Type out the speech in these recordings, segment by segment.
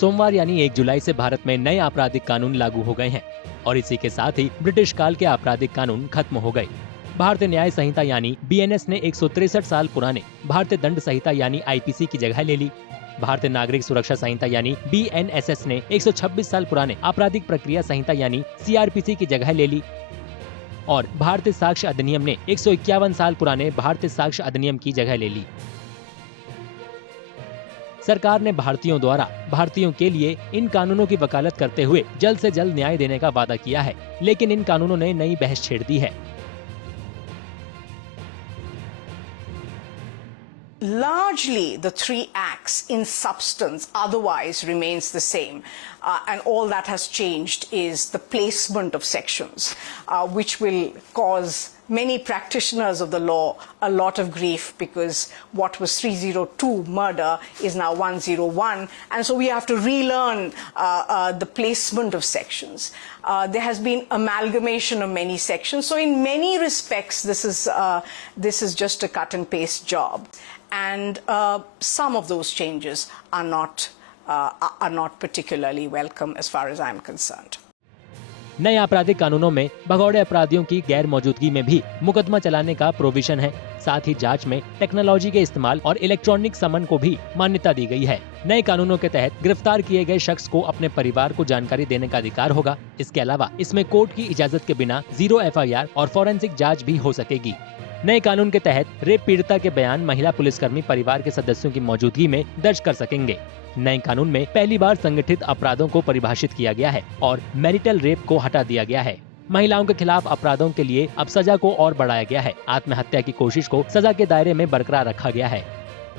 सोमवार यानी 1 जुलाई से भारत में नए आपराधिक कानून लागू हो गए हैं और इसी के साथ ही ब्रिटिश काल के आपराधिक कानून खत्म हो गए। भारतीय न्याय संहिता यानी BNS ने 163 साल पुराने भारतीय दंड संहिता यानी IPC की जगह ले ली। भारतीय नागरिक सुरक्षा संहिता यानी BNSS ने 126 साल पुराने आपराधिक प्रक्रिया संहिता यानी CRPC की जगह ले ली और भारतीय साक्ष्य अधिनियम ने 151 साल पुराने भारतीय साक्ष्य अधिनियम की जगह ले ली। सरकार ने भारतीयों द्वारा भारतीयों के लिए इन कानूनों की वकालत करते हुए जल्द से जल्द न्याय देने का वादा किया है, लेकिन इन कानूनों ने नई बहस छेड़ दी है। Largely, the three acts in substance otherwise remains the same, and all that has changed is the placement of sections, which will cause many practitioners of the law a lot of grief, because what was 302 murder is now 101, and so we have to relearn the placement of sections. There has been amalgamation of many sections, so in many respects this is just a cut and paste job. And some of those changes are not particularly welcome as far as I'm concerned. नए आपराधिक कानूनों में भगौड़े अपराधियों की गैर मौजूदगी में भी मुकदमा चलाने का प्रोविजन है। साथ ही जांच में टेक्नोलॉजी के इस्तेमाल और इलेक्ट्रॉनिक समन को भी मान्यता दी गई है। नए कानूनों के तहत गिरफ्तार किए गए शख्स को अपने परिवार को जानकारी देने का अधिकार होगा। इसके अलावा इसमें कोर्ट की इजाजत के बिना 0 FIR और फॉरेंसिक जांच भी हो सकेगी। नए कानून के तहत रेप पीड़िता के बयान महिला पुलिसकर्मी परिवार के सदस्यों की मौजूदगी में दर्ज कर सकेंगे। नए कानून में पहली बार संगठित अपराधों को परिभाषित किया गया है और मैरिटल रेप को हटा दिया गया है। महिलाओं के खिलाफ अपराधों के लिए अब सजा को और बढ़ाया गया है। आत्महत्या की कोशिश को सजा के दायरे में बरकरार रखा गया है।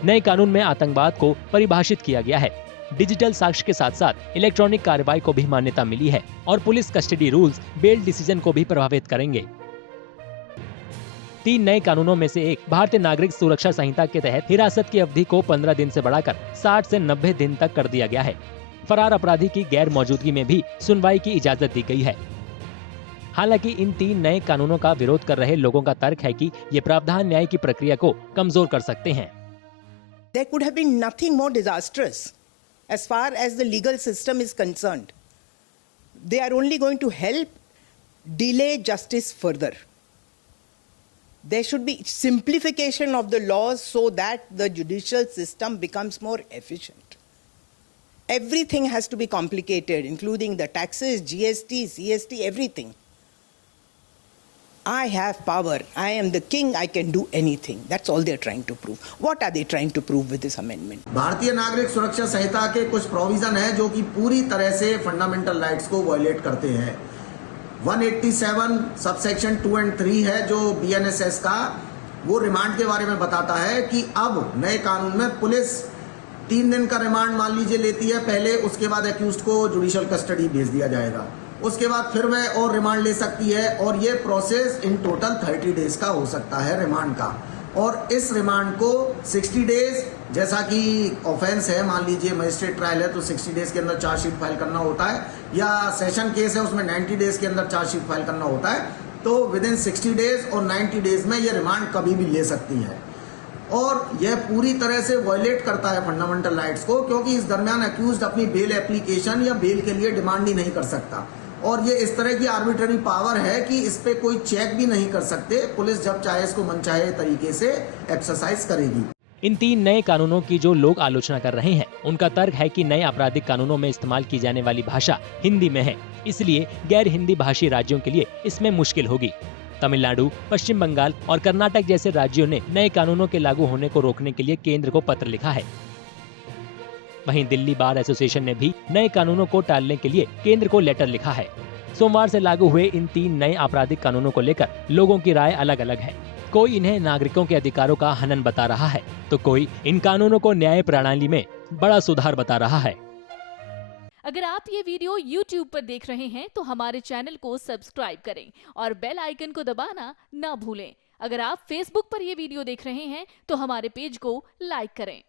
नए कानून में आतंकवाद को परिभाषित किया गया है। डिजिटल साक्ष्य के साथ साथ इलेक्ट्रॉनिक कार्रवाई को भी मान्यता मिली है और police custody rules bail decision को भी प्रभावित करेंगे। 3 नए कानूनों में से एक भारतीय नागरिक सुरक्षा संहिता के तहत हिरासत की अवधि को 15 दिन से बढ़ाकर 60 से 90 दिन तक कर दिया गया है। फरार अपराधी की गैर मौजूदगी में भी सुनवाई की इजाजत दी गई है। हालांकि इन 3 नए कानूनों का विरोध कर रहे लोगों का तर्क है कि ये प्रावधान न्याय की प्रक्रिया को कमजोर कर सकते हैं। There could have been nothing more disastrous as far as the legal system is concerned. They are only going to help delay justice further. There should be simplification of the laws so that the judicial system becomes more efficient. Everything has to be complicated, including the taxes, GST, CST, everything. I have power. I am the king. I can do anything. That's all they're trying to prove. What are they trying to prove with this amendment? भारतीय नागरिक सुरक्षा संहिता के कुछ provision है जो कि पूरी तरह से फंडामेंटल राइट्स को वायलेट करते हैं। 187 सबसेक्शन 2 और 3 है जो BNSS का, वो रिमांड के बारे में बताता है कि अब नए कानून में पुलिस 3 दिन का रिमांड मान लीजिए लेती है पहले, उसके बाद एक्यूज्ड को जुडिशियल कस्टडी भेज दिया जाएगा, उसके बाद फिर वह और रिमांड ले सकती है और ये प्रोसेस इन टोटल 30 डेज का हो सकता है रिमांड का। और इस रिमांड को 60 डेज, जैसा कि ऑफेंस है, मान लीजिए मजिस्ट्रेट ट्रायल है तो 60 डेज के अंदर चार्जशीट फाइल करना होता है, या सेशन केस है उसमें 90 डेज के अंदर चार्जशीट फाइल करना होता है, तो विद इन 60 डेज और 90 डेज में ये रिमांड कभी भी ले सकती है। और यह पूरी तरह से वायलेट करता है फंडामेंटल राइट्स को, क्योंकि इस दरमियान अक्यूज्ड अपनी बेल एप्लीकेशन या बेल के लिए डिमांड ही नहीं कर सकता और ये इस तरह की आर्बिट्ररी पावर है कि इस पे कोई चेक भी नहीं कर सकते। पुलिस जब चाहे इसको मनचाहे तरीके से एक्सरसाइज करेगी। इन 3 नए कानूनों की जो लोग आलोचना कर रहे हैं, उनका तर्क है कि नए आपराधिक कानूनों में इस्तेमाल की जाने वाली भाषा हिंदी में है, इसलिए गैर हिंदी भाषी राज्यों के लिए इसमें मुश्किल होगी। तमिलनाडु, पश्चिम बंगाल और कर्नाटक जैसे राज्यों ने नए कानूनों के लागू होने को रोकने के लिए केंद्र को पत्र लिखा है। वहीं दिल्ली बार एसोसिएशन ने भी नए कानूनों को टालने के लिए केंद्र को लेटर लिखा है। सोमवार से लागू हुए इन 3 नए आपराधिक कानूनों को लेकर लोगों की राय अलग अलग है। कोई इन्हें नागरिकों के अधिकारों का हनन बता रहा है, तो कोई इन कानूनों को न्याय प्रणाली में बड़ा सुधार बता रहा है। अगर आप ये वीडियो YouTube पर देख रहे हैं तो हमारे चैनल को सब्सक्राइब करें और बेल आइकन को दबाना ना भूलें। अगर आप Facebook पर ये वीडियो देख रहे हैं तो हमारे पेज को लाइक करें।